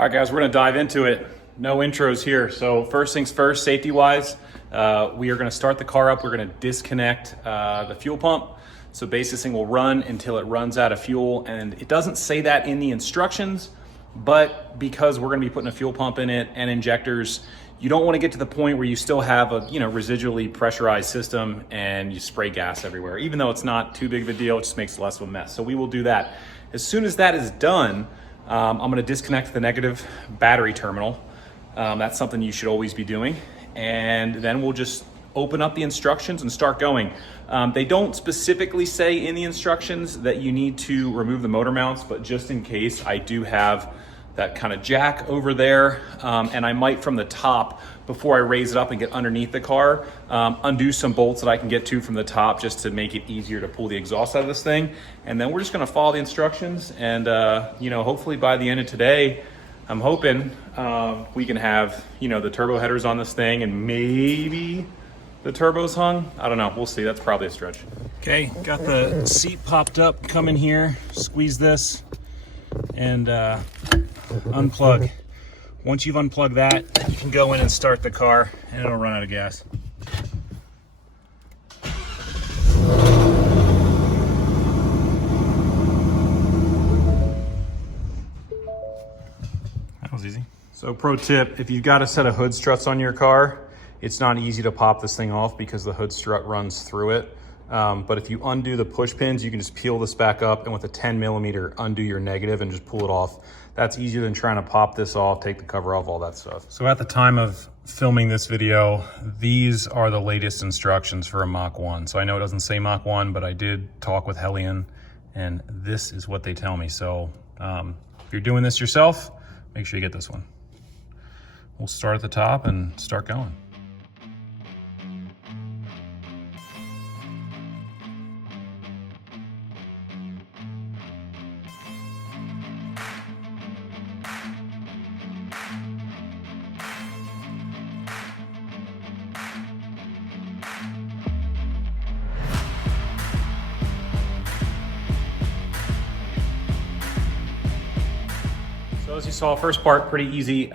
All right, guys, we're gonna dive into it. No intros here. So first things first, safety-wise, we are gonna start the car up. We're gonna disconnect the fuel pump. So basically this thing will run until it runs out of fuel. And it doesn't say that in the instructions, but because we're gonna be putting a fuel pump in it and injectors, you don't wanna get to the point where you still have a residually pressurized system and you spray gas everywhere. Even though it's not too big of a deal, it just makes less of a mess. So we will do that. As soon as that is done, I'm gonna disconnect the negative battery terminal. That's something you should always be doing. And then we'll just open up the instructions and start going. They don't specifically say in the instructions that you need to remove the motor mounts, but just in case, I do have that kind of jack over there. And I might from the top, before I raise it up and get underneath the car, undo some bolts that I can get to from the top just to make it easier to pull the exhaust out of this thing. And then we're just gonna follow the instructions and hopefully by the end of today, I'm hoping we can have the turbo headers on this thing and maybe the turbos hung. I don't know, we'll see, that's probably a stretch. Okay, got the seat popped up, come in here, squeeze this and unplug. Once you've unplugged that, you can go in and start the car and it'll run out of gas. That was easy. So pro tip, if you've got a set of hood struts on your car, it's not easy to pop this thing off because the hood strut runs through it. But if you undo the push pins, you can just peel this back up and with a 10mm undo your negative and just pull it off. That's easier than trying to pop this off, take the cover off, all that stuff. So at the time of filming this video, these are the latest instructions for a Mach 1. So I know it doesn't say Mach 1, but I did talk with Hellion and this is what they tell me. So if you're doing this yourself, make sure you get this one. We'll start at the top and start going. So as you saw, first part, pretty easy.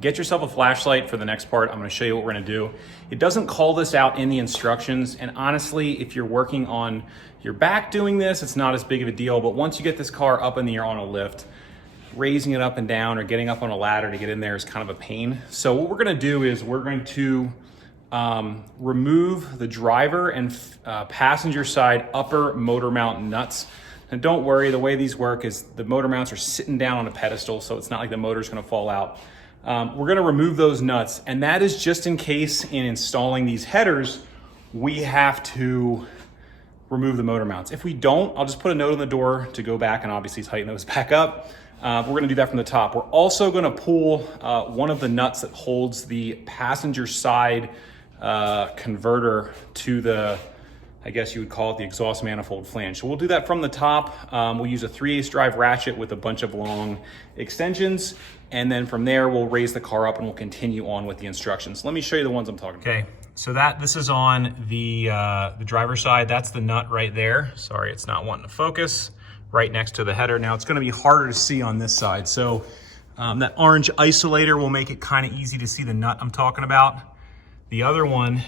Get yourself a flashlight for the next part. I'm gonna show you what we're gonna do. It doesn't call this out in the instructions, and honestly, if you're working on your back doing this, it's not as big of a deal, but once you get this car up in the air on a lift, raising it up and down or getting up on a ladder to get in there is kind of a pain. So what we're gonna do is we're going to remove the driver and passenger side upper motor mount nuts. And don't worry, the way these work is the motor mounts are sitting down on a pedestal, so it's not like the motor's gonna fall out. We're gonna remove those nuts, and that is just in case in installing these headers, we have to remove the motor mounts. If we don't, I'll just put a note on the door to go back and obviously tighten those back up. We're gonna do that from the top. We're also gonna pull one of the nuts that holds the passenger side converter to the, I guess you would call it the exhaust manifold flange. So we'll do that from the top. We'll use a 3/8 drive ratchet with a bunch of long extensions. And then from there, we'll raise the car up and we'll continue on with the instructions. Let me show you the ones I'm talking about. Okay, so this is on the driver's side. That's the nut right there. Sorry, it's not wanting to focus. Right next to the header. Now it's gonna be harder to see on this side. So that orange isolator will make it kind of easy to see the nut I'm talking about. The other one,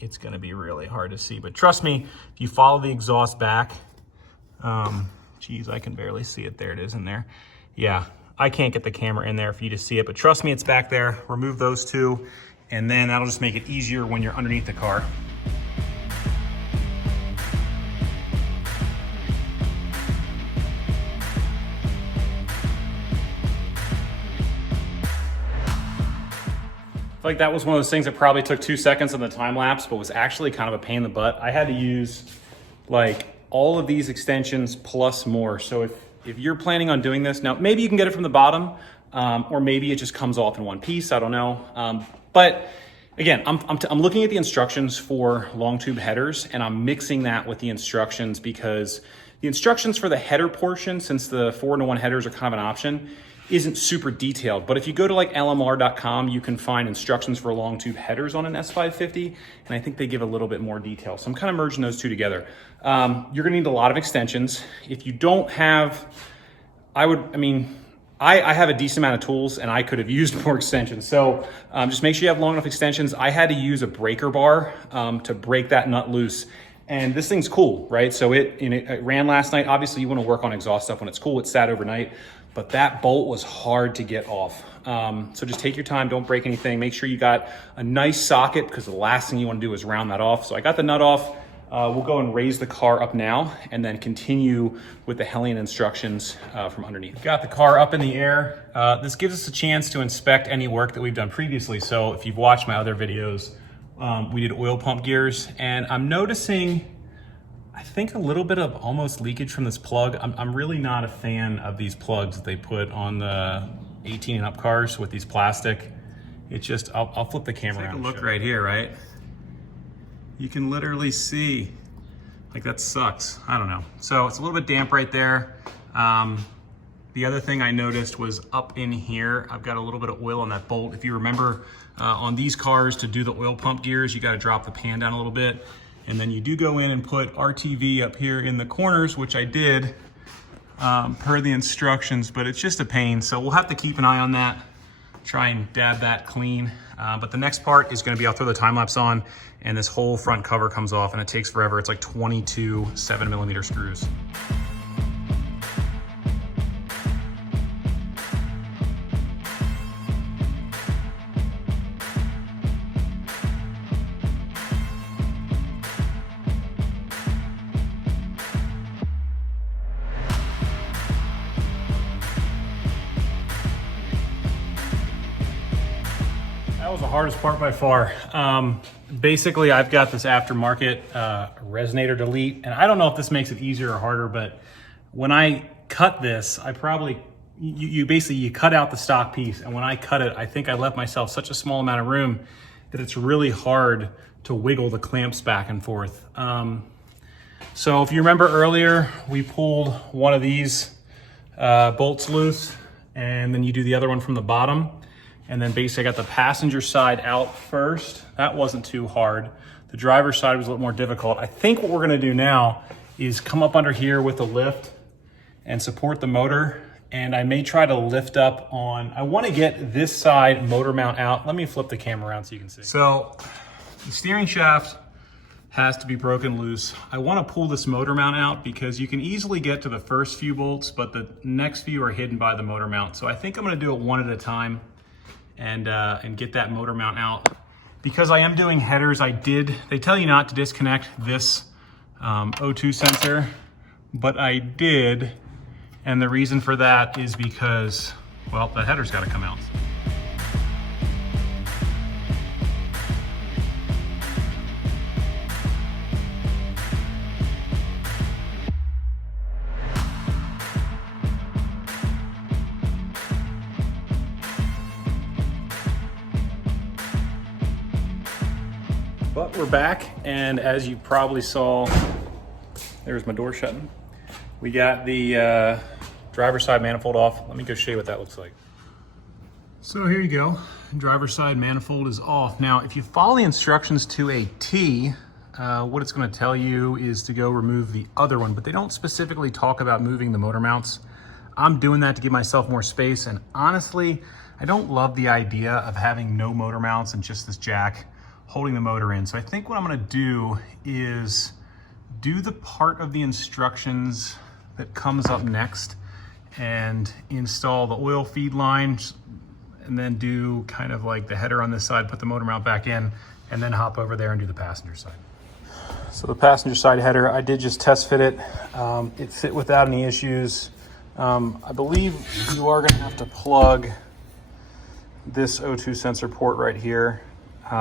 it's gonna be really hard to see, but trust me, if you follow the exhaust back, geez, I can barely see it. There it is in there. Yeah, I can't get the camera in there for you to see it, but trust me, it's back there. Remove those two, and then that'll just make it easier when you're underneath the car. Like that was one of those things that probably took 2 seconds on the time lapse, but was actually kind of a pain in the butt. I had to use like all of these extensions plus more. So if you're planning on doing this, now maybe you can get it from the bottom, or maybe it just comes off in one piece, I don't know. But again, I'm looking at the instructions for long tube headers and I'm mixing that with the instructions because the instructions for the header portion, since the 4-in-1 headers are kind of an option, isn't super detailed, but if you go to like lmr.com, you can find instructions for long tube headers on an S550, and I think they give a little bit more detail. So I'm kind of merging those two together. You're gonna need a lot of extensions. If you don't have, I have a decent amount of tools and I could have used more extensions. So just make sure you have long enough extensions. I had to use a breaker bar to break that nut loose. And this thing's cool, right? So it ran last night. Obviously you want to work on exhaust stuff when it's cool. It sat overnight, but that bolt was hard to get off. So just take your time, don't break anything. Make sure you got a nice socket because the last thing you want to do is round that off. So I got the nut off. We'll go and raise the car up now and then continue with the Hellion instructions from underneath. Got the car up in the air. This gives us a chance to inspect any work that we've done previously. So if you've watched my other videos, we did oil pump gears, and I'm noticing, I think, a little bit of almost leakage from this plug. I'm really not a fan of these plugs that they put on the 18 and up cars with these plastic. It's just, I'll flip the camera around. Take a look right here, right? You can literally see, like, that sucks. I don't know. So it's a little bit damp right there. The other thing I noticed was up in here, I've got a little bit of oil on that bolt. If you remember, on these cars, to do the oil pump gears, you got to drop the pan down a little bit. And then you do go in and put RTV up here in the corners, which I did per the instructions, but it's just a pain. So we'll have to keep an eye on that, try and dab that clean. But the next part is going to be, I'll throw the time lapse on, and this whole front cover comes off, and it takes forever. It's like 22 7mm screws. That was the hardest part by far. Basically, I've got this aftermarket resonator delete, and I don't know if this makes it easier or harder, but when I cut this, I probably, you basically cut out the stock piece, and when I cut it, I think I left myself such a small amount of room that it's really hard to wiggle the clamps back and forth. So if you remember earlier, we pulled one of these bolts loose, and then you do the other one from the bottom. And then basically I got the passenger side out first. That wasn't too hard. The driver's side was a little more difficult. I think what we're gonna do now is come up under here with a lift and support the motor. And I may try to lift up on, I wanna get this side motor mount out. Let me flip the camera around so you can see. So the steering shaft has to be broken loose. I wanna pull this motor mount out because you can easily get to the first few bolts, but the next few are hidden by the motor mount. So I think I'm gonna do it one at a time and get that motor mount out. Because I am doing headers, they tell you not to disconnect this O2 sensor, but I did. And the reason for that is because, well, the header's gotta come out. But we're back, and as you probably saw, there's my door shutting. We got the driver's side manifold off. Let me go show you what that looks like. So here you go, driver's side manifold is off. Now, if you follow the instructions to a T, what it's gonna tell you is to go remove the other one, but they don't specifically talk about moving the motor mounts. I'm doing that to give myself more space, and honestly, I don't love the idea of having no motor mounts and just this jack holding the motor in. So I think what I'm gonna do is do the part of the instructions that comes up next and install the oil feed line, and then do kind of like the header on this side, put the motor mount back in, and then hop over there and do the passenger side. So the passenger side header, I did just test fit it. It fit without any issues. I believe you are gonna have to plug this O2 sensor port right here,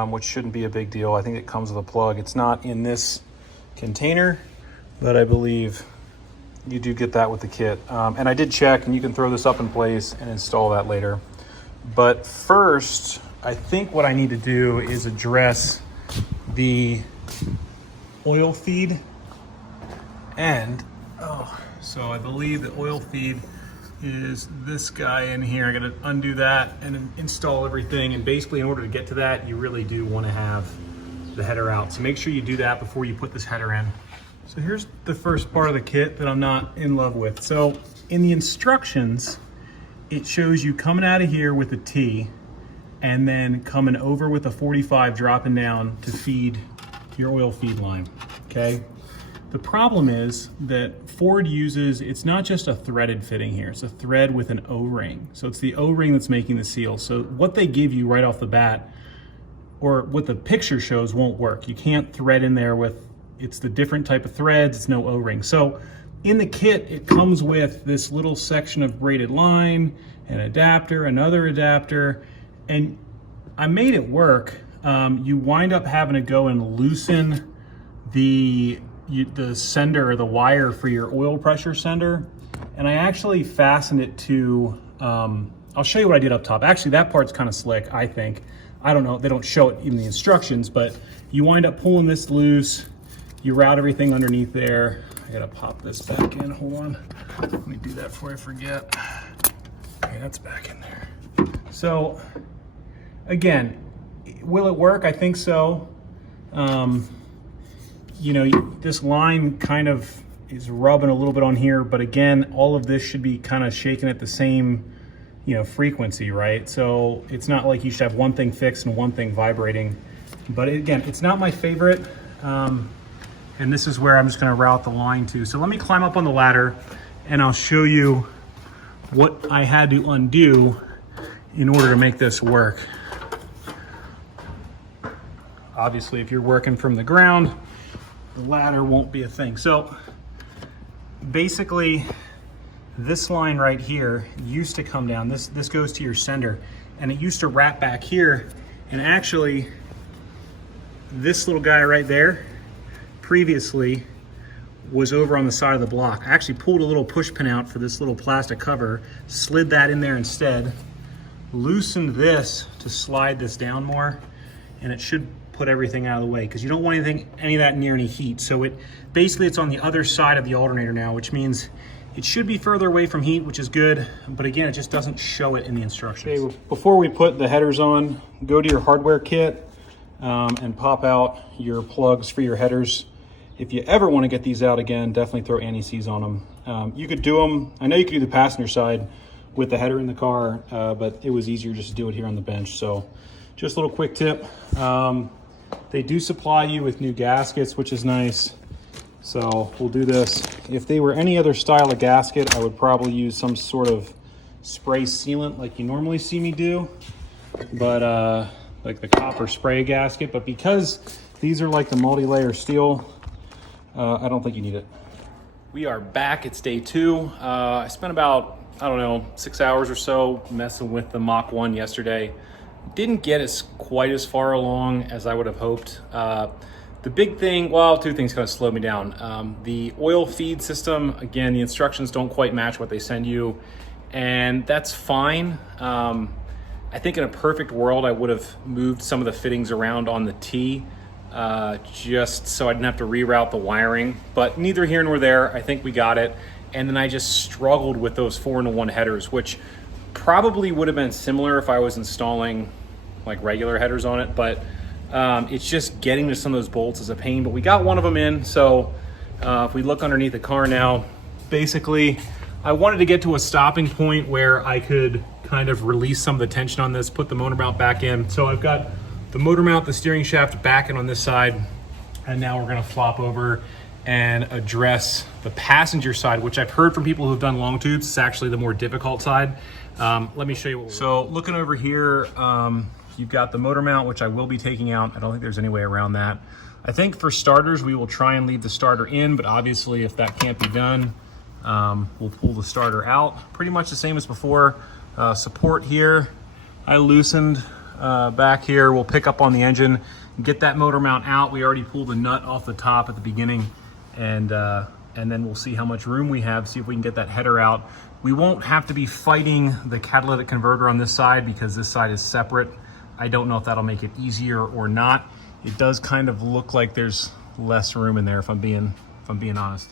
which shouldn't be a big deal. I think it comes with a plug. It's not in this container, but I believe you do get that with the kit. And I did check, and you can throw this up in place and install that later. But first, I think what I need to do is address the oil feed end. So I believe the oil feed is this guy in here. I gotta undo that and install everything. And basically, in order to get to that, you really do wanna have the header out. So make sure you do that before you put this header in. So here's the first part of the kit that I'm not in love with. So in the instructions, it shows you coming out of here with a T and then coming over with a 45 dropping down to feed your oil feed line, okay? The problem is that Ford uses, it's not just a threaded fitting here, it's a thread with an O-ring. So it's the O-ring that's making the seal. So what they give you right off the bat, or what the picture shows, won't work. You can't thread in there with, it's the different type of threads, it's no O-ring. So in the kit, it comes with this little section of braided line, an adapter, another adapter, and I made it work. You wind up having to go and loosen the sender or the wire for your oil pressure sender. And I actually fastened it to, I'll show you what I did up top. Actually, that part's kind of slick, I think. I don't know, they don't show it in the instructions, but you wind up pulling this loose, you route everything underneath there. I gotta pop this back in, hold on. Let me do that before I forget. Okay, that's back in there. So, again, will it work? I think so. You know, this line kind of is rubbing a little bit on here, but again, all of this should be kind of shaking at the same, you know, frequency, right? So it's not like you should have one thing fixed and one thing vibrating. But again, it's not my favorite. And this is where I'm just gonna route the line to. So let me climb up on the ladder and I'll show you what I had to undo in order to make this work. Obviously, if you're working from the ground, the ladder won't be a thing. So basically, this line right here used to come down. This goes to your sender, and it used to wrap back here. And actually, this little guy right there previously was over on the side of the block. I actually pulled a little push pin out for this little plastic cover, slid that in there instead, loosened this to slide this down more, and it should put everything out of the way, because you don't want any of that near any heat. So it's on the other side of the alternator now, which means it should be further away from heat, which is good, but again, it just doesn't show it in the instructions. Okay, before we put the headers on, go to your hardware kit and pop out your plugs for your headers. If you ever want to get these out again, definitely throw anti-seize on them. You could do them, I know you could do the passenger side with the header in the car, but it was easier just to do it here on the bench. So just a little quick tip. They do supply you with new gaskets, which is nice. So we'll do this. If they were any other style of gasket, I would probably use some sort of spray sealant like you normally see me do, but like the copper spray gasket. But because these are like the multi-layer steel, I don't think you need it. We are back. It's day 2. I spent about, I don't know, 6 hours or so messing with the Mach 1 yesterday. Didn't get quite as far along as I would have hoped. The big thing, well, 2 things kind of slowed me down. The oil feed system, again, the instructions don't quite match what they send you, and that's fine. I think in a perfect world, I would have moved some of the fittings around on the T, just so I didn't have to reroute the wiring, but neither here nor there. I think we got it. And then I just struggled with those 4-in-1 headers, which probably would have been similar if I was installing like regular headers on it, but it's just getting to some of those bolts is a pain. But we got one of them in, so if we look underneath the car now, basically I wanted to get to a stopping point where I could kind of release some of the tension on this, put the motor mount back in. So I've got the motor mount, the steering shaft back in on this side, and now we're gonna flop over and address the passenger side, which I've heard from people who've done long tubes, it's actually the more difficult side. Let me show you what so looking over here, you've got the motor mount, which I will be taking out. I don't think there's any way around that. I think for starters, we will try and leave the starter in, but obviously if that can't be done, we'll pull the starter out. Pretty much the same as before. Support here, I loosened back here. We'll pick up on the engine, get that motor mount out. We already pulled the nut off the top at the beginning, and then we'll see how much room we have, see if we can get that header out. We won't have to be fighting the catalytic converter on this side because this side is separate. I don't know if that'll make it easier or not. It does kind of look like there's less room in there if I'm being honest.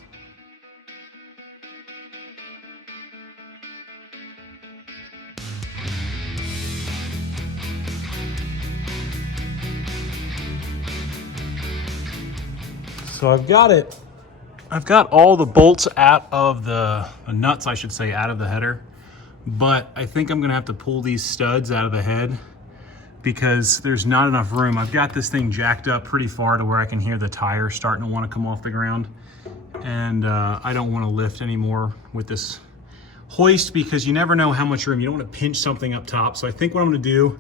So I've got all the bolts out of the nuts, I should say, out of the header. but I think I'm gonna have to pull these studs out of the head because there's not enough room. I've got this thing jacked up pretty far to where I can hear the tire starting to want to come off the ground. And I don't want to lift anymore with this hoist because you never know how much room. You don't want to pinch something up top. So I think what I'm going to do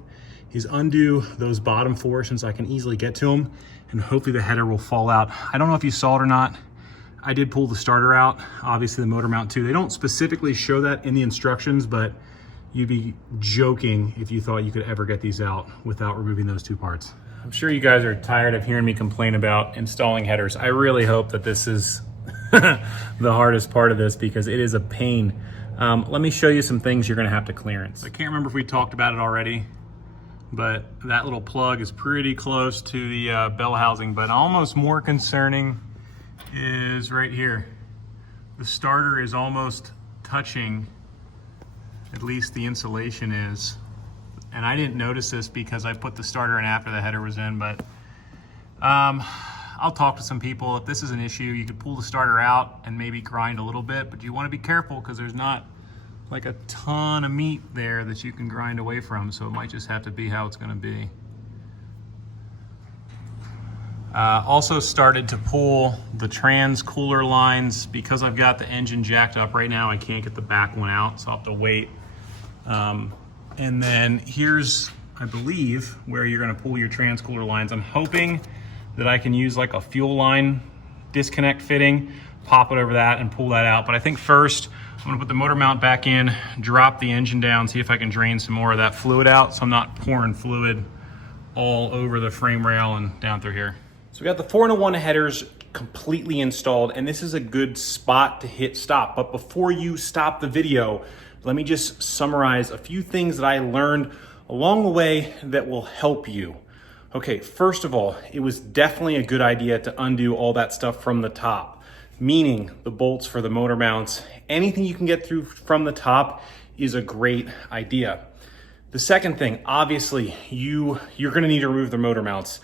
is undo those bottom four since I can easily get to them, and hopefully the header will fall out. I don't know if you saw it or not. I did pull the starter out, obviously the motor mount too. They don't specifically show that in the instructions, but you'd be joking if you thought you could ever get these out without removing those two parts. I'm sure you guys are tired of hearing me complain about installing headers. I really hope that this is the hardest part of this because it is a pain. Let me show you some things you're gonna have to clearance. I can't remember if we talked about it already, but that little plug is pretty close to the bell housing, but almost more concerning is right here. The starter is almost touching, at least the insulation is. And I didn't notice this because I put the starter in after the header was in, but I'll talk to some people. If this is an issue, you could pull the starter out and maybe grind a little bit, but you want to be careful because there's not like a ton of meat there that you can grind away from, so it might just have to be how it's going to be. Also started to pull the trans cooler lines because I've got the engine jacked up right now. I can't get the back one out, so I'll have to wait. And then here's, I believe, where you're gonna pull your trans cooler lines. I'm hoping that I can use like a fuel line disconnect fitting, pop it over that and pull that out. But I think first, I'm gonna put the motor mount back in, drop the engine down, see if I can drain some more of that fluid out so I'm not pouring fluid all over the frame rail and down through here. So we got the 4-in-1 headers completely installed, and this is a good spot to hit stop. But before you stop the video, let me just summarize a few things that I learned along the way that will help you. Okay, first of all, it was definitely a good idea to undo all that stuff from the top, meaning the bolts for the motor mounts. Anything you can get through from the top is a great idea. The second thing, obviously, you're gonna need to remove the motor mounts.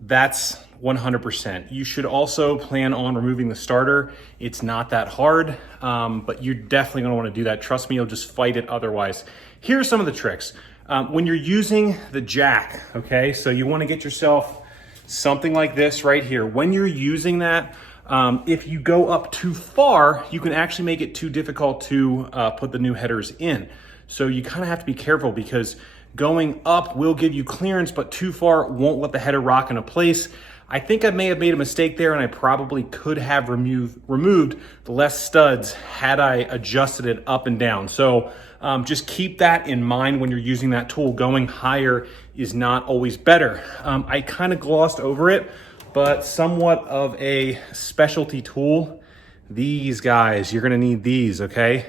That's 100%. You should also plan on removing the starter. It's not that hard, but you're definitely gonna wanna do that. Trust me, you'll just fight it otherwise. Here are some of the tricks. When you're using the jack, okay, so you wanna get yourself something like this right here. When you're using that, if you go up too far, you can actually make it too difficult to put the new headers in. So you kind of have to be careful because going up will give you clearance, but too far won't let the header rock into place. I think I may have made a mistake there, and I probably could have removed the less studs had I adjusted it up and down. So just keep that in mind when you're using that tool. Going higher is not always better. I kind of glossed over it, but somewhat of a specialty tool. These guys, you're gonna need these, okay?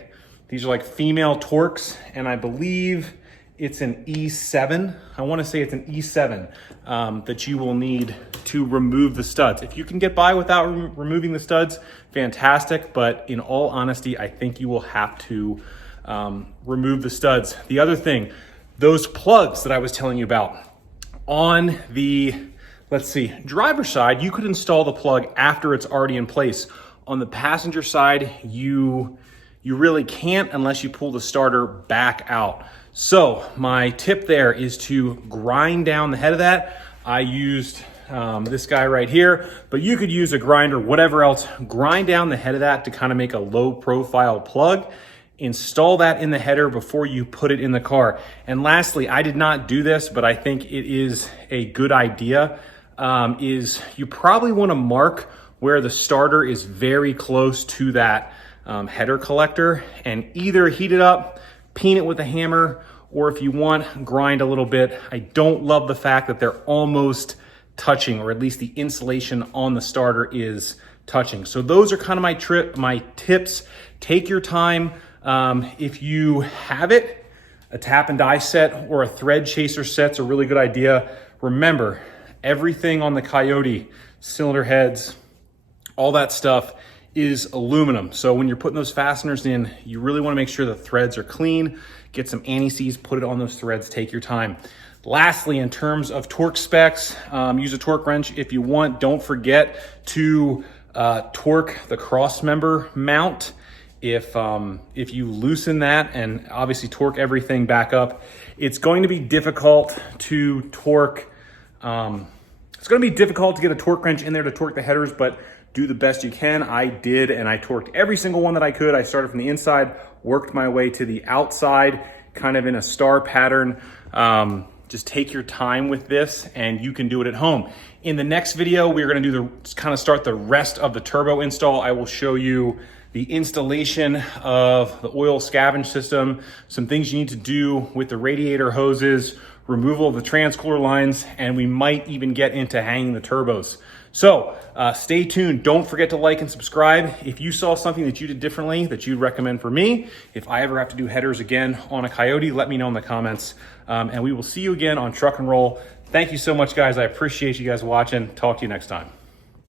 These are like female Torx, and I believe it's an E7. I want to say it's an E7 that you will need to remove the studs. If you can get by without removing the studs, fantastic. But in all honesty, I think you will have to remove the studs. The other thing, those plugs that I was telling you about on the, let's see, driver's side, you could install the plug after it's already in place. On the passenger side, you really can't unless you pull the starter back out. So my tip there is to grind down the head of that. I used this guy right here, but you could use a grinder, whatever else. Grind down the head of that to kind of make a low profile plug. Install that in the header before you put it in the car. And lastly, I did not do this, but I think it is a good idea, is you probably want to mark where the starter is very close to that header collector and either heat it up, peen it with a hammer, or if you want, grind a little bit. I don't love the fact that they're almost touching, or at least the insulation on the starter is touching. So those are kind of my tips. Take your time. If you have it, a tap and die set or a thread chaser set's a really good idea. Remember, everything on the Coyote, cylinder heads, all that stuff is aluminum. So when you're putting those fasteners in, you really want to make sure the threads are clean. Get some anti-seize, put it on those threads, take your time. Lastly, in terms of torque specs, use a torque wrench if you want. Don't forget to torque the cross member mount. if you loosen that and obviously torque everything back up, it's going to be difficult to torque. It's going to be difficult to get a torque wrench in there to torque the headers, but do the best you can. I did, and I torqued every single one that I could. I started from the inside, worked my way to the outside, kind of in a star pattern. Just take your time with this and you can do it at home. In the next video, we're gonna do start the rest of the turbo install. I will show you the installation of the oil scavenge system, some things you need to do with the radiator hoses, removal of the transcooler lines, and we might even get into hanging the turbos. So stay tuned. Don't forget to like and subscribe. If you saw something that you did differently that you'd recommend for me, if I ever have to do headers again on a Coyote, let me know in the comments. And we will see you again on Truck and Roll. Thank you so much, guys. I appreciate you guys watching. Talk to you next time.